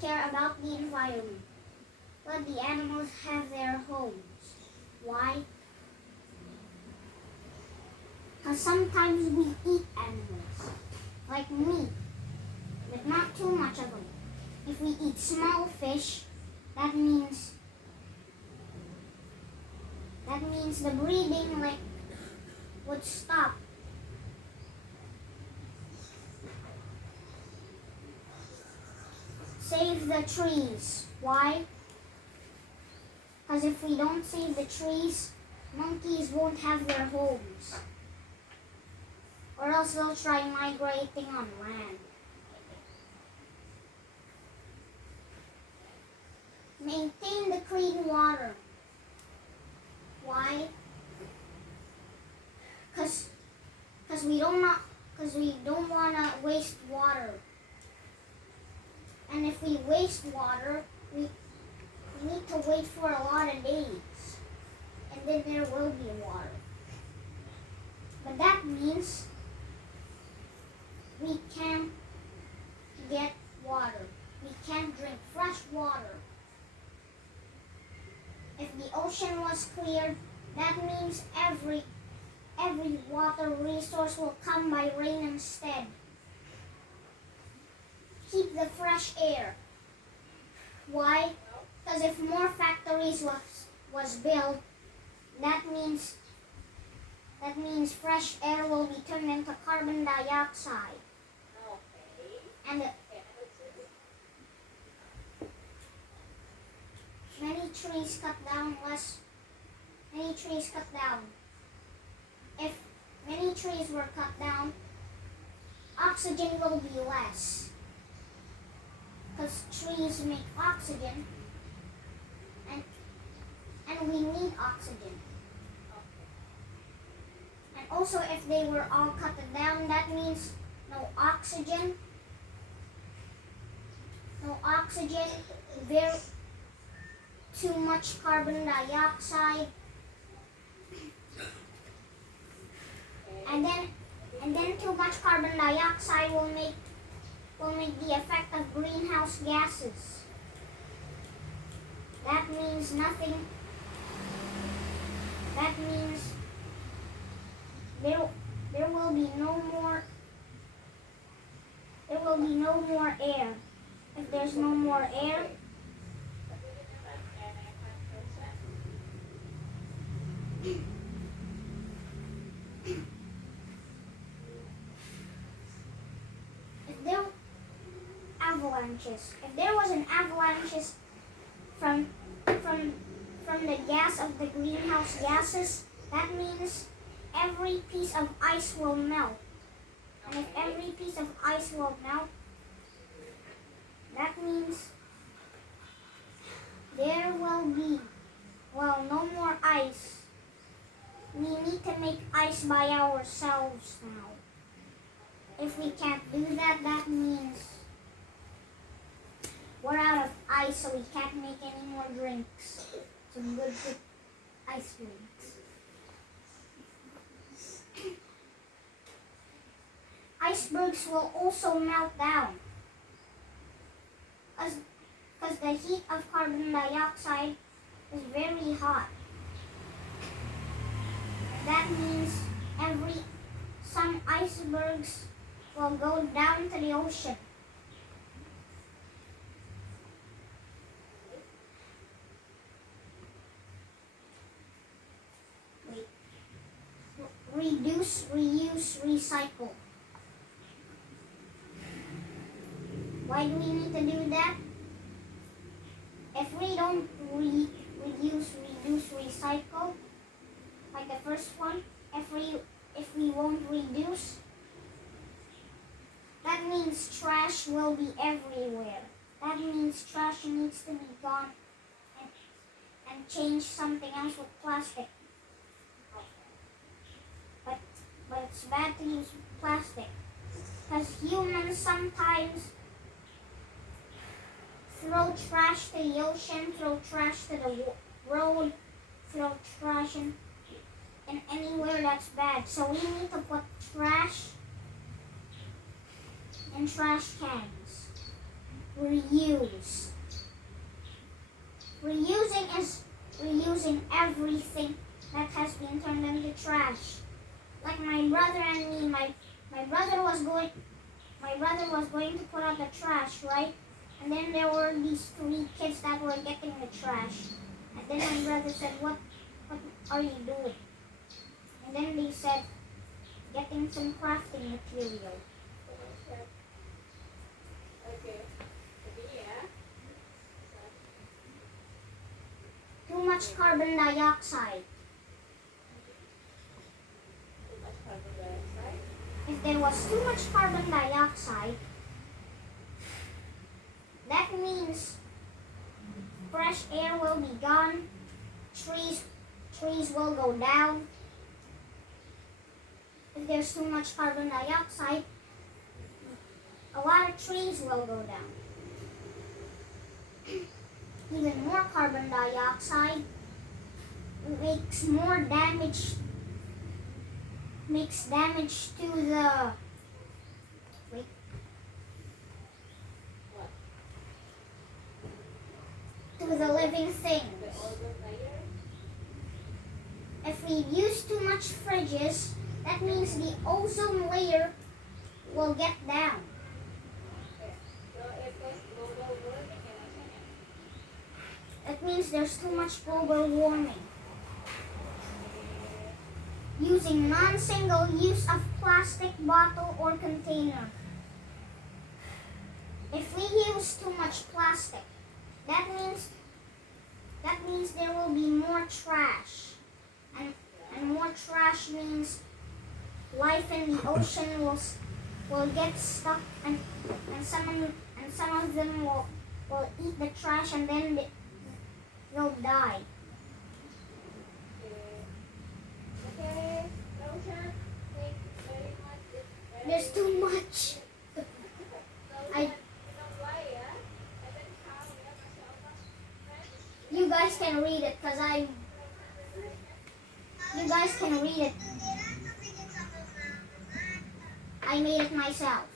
care about the environment. Let the animals have their homes. Why? Because sometimes we eat animals, like meat, but not too much of them. If we eat small fish, that means the breeding would stop. Save the trees. Why? Because if we don't save the trees, monkeys won't have their homes. Or else they'll try migrating on land. Maintain the clean water. Why? Because we don't want to waste water. And if we waste water, we need to wait for a lot of days. And then there will be water. But that means we can't get water. We can't drink fresh water. If the ocean was cleared, that means every water resource will come by rain instead. Keep the fresh air. Why? Because if more factories was built, that means fresh air will be turned into carbon dioxide. And many trees cut down. If many trees were cut down, oxygen will be less. Because trees make oxygen, and we need oxygen. And also, if they were all cut down, that means no oxygen, very too much carbon dioxide, and then too much carbon dioxide will make the effect of greenhouse gases. That means nothing. That means there will be no more air. If there's no more air, if there was an avalanches from the gas of the greenhouse gases, that means every piece of ice will melt. And if every piece of ice will melt, that means there will be, no more ice. We need to make ice by ourselves now. If we can't do that, that means we're out of ice, so we can't make any more drinks. Some good ice drinks. Icebergs will also melt down. Because the heat of carbon dioxide is very hot. That means some icebergs will go down to the ocean. Reduce, reuse, recycle. Why do we need to do that? If we don't reduce, reduce, recycle, like the first one, if we won't reduce, that means trash will be everywhere. That means trash needs to be gone and change something else with plastic. But it's bad to use plastic because humans sometimes throw trash to the ocean, throw trash to the road, throw trash in anywhere that's bad. So we need to put trash in trash cans. reuse. Reusing is reusing everything that has been turned into trash. Like my brother and me, my brother was going to put out the trash, right? And then there were these 3 kids that were getting the trash. And then my brother said, what are you doing? And then they said, getting some crafting material. Too much carbon dioxide. If there was too much carbon dioxide, that means fresh air will be gone, trees will go down. If there's too much carbon dioxide, a lot of trees will go down. Even more carbon dioxide makes more damage, to the living things. If we use too much fridges, that means the ozone layer will get down. That means there's too much global warming. Using non-single use of plastic bottle or container. If we use too much plastic, that means there will be more trash. And more trash means life in the ocean will get stuck, and some of them will eat the trash, and then they'll die. Okay, Raushan, thank you very much. There's too much. You guys can read it, because you guys can read it. I made it myself.